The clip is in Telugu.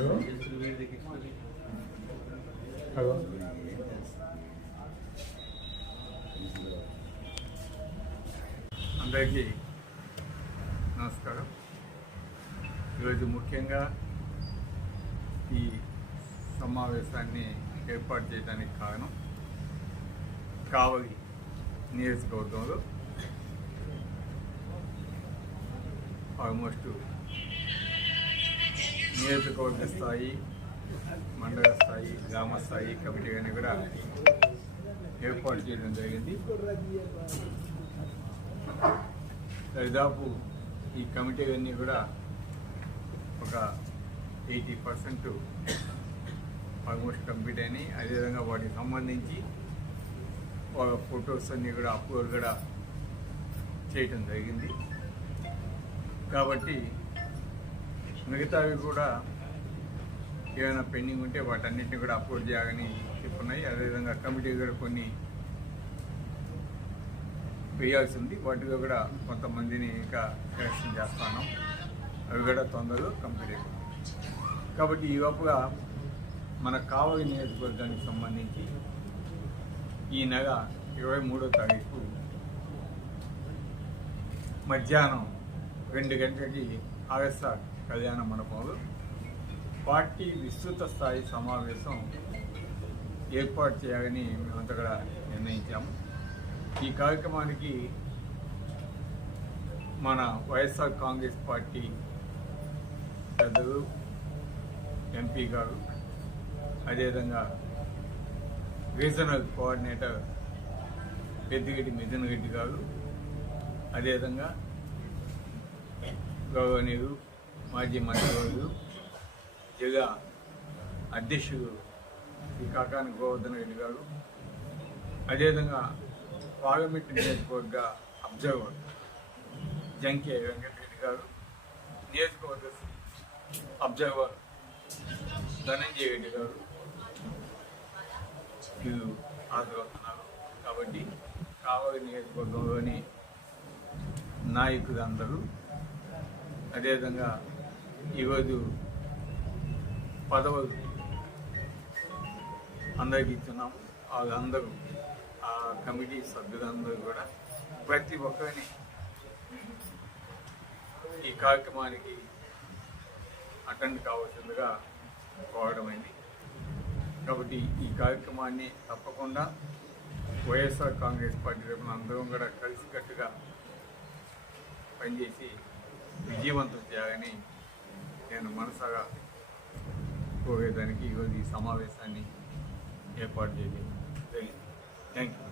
అందరికీ నమస్కారం. ఈరోజు ముఖ్యంగా ఈ సమావేశాన్ని ఏర్పాటు చేయడానికి కారణం కావలి నియోజకవర్గంలో ఆల్మోస్ట్ నియోజకవర్గ స్థాయి, మండల స్థాయి, గ్రామ స్థాయి కమిటీని కూడా ఏర్పాటు చేయడం జరిగింది. దాదాపు ఈ కమిటీలన్నీ కూడా ఒక 80% ఆల్మోస్ట్ కంప్లీట్ అయినాయి. అదేవిధంగా వాటికి సంబంధించి వాళ్ళ ఫొటోస్ అన్నీ కూడా అప్లోడ్ కూడా చేయటం జరిగింది. కాబట్టి మిగతావి కూడా ఏమైనా పెండింగ్ ఉంటే వాటన్నిటిని కూడా అప్లోడ్ చేయాలని చెప్పున్నాయి. అదేవిధంగా కమిటీ కూడా కొన్ని వేయాల్సి ఉంది. వాటిలో కూడా కొంతమందిని ఇంకా సెలక్షన్ చేస్తున్నాం. అవి కూడా తొందరలో కంప్లీట్ అయిపోతుంది. కాబట్టి ఈ లోపుగా మన కావలి నియోజకవర్గానికి సంబంధించి ఈ నెల 23వ తారీఖు మధ్యాహ్నం 2 గంటలకి ఆర్ఎస్ఆర్ కళ్యాణ మండపంలో పార్టీ విస్తృత స్థాయి సమావేశం ఏర్పాటు చేయాలని మేమంతా కూడా నిర్ణయించాము. ఈ కార్యక్రమానికి మన వైఎస్ఆర్ కాంగ్రెస్ పార్టీ పెద్దలు, ఎంపీ గారు, అదేవిధంగా రీజనల్ కోఆర్డినేటర్ పెద్దిరెడ్డి మిథున్ రెడ్డి గారు, అదేవిధంగా గౌరవనీయులు మాజీ మంత్రివర్యులు జిల్లా అధ్యక్షుడు శ్రీ కాకాని గోవర్ధన్ రెడ్డి గారు, అదేవిధంగా పార్లమెంట్ నియోజకవర్గ అబ్జర్వర్ జంకే వెంకటరెడ్డి గారు, నియోజకవర్గ అబ్జర్వర్ ధనంజయ రెడ్డి గారు వీరు హాజరవుతున్నారు. కాబట్టి కావలి నియోజకవర్గంలోని నాయకులందరూ, అదేవిధంగా ఈరోజు పదవులు అందరికీ ఇస్తున్నాము. వాళ్ళందరూ ఆ కమిటీ సభ్యులందరూ కూడా ప్రతి ఒక్కరిని ఈ కార్యక్రమానికి అటెండ్ కావాల్సిందిగా కోరడమైంది. కాబట్టి ఈ కార్యక్రమాన్ని తప్పకుండా వైఎస్ఆర్ కాంగ్రెస్ పార్టీ తరఫున అందరం కూడా కలిసికట్టుగా పనిచేసి విజయవంతం చేయాలని నేను మనసాగా కోరేదానికి ఈరోజు ఈ సమావేశాన్ని ఏర్పాటు చేయడం జరిగింది. Thank you.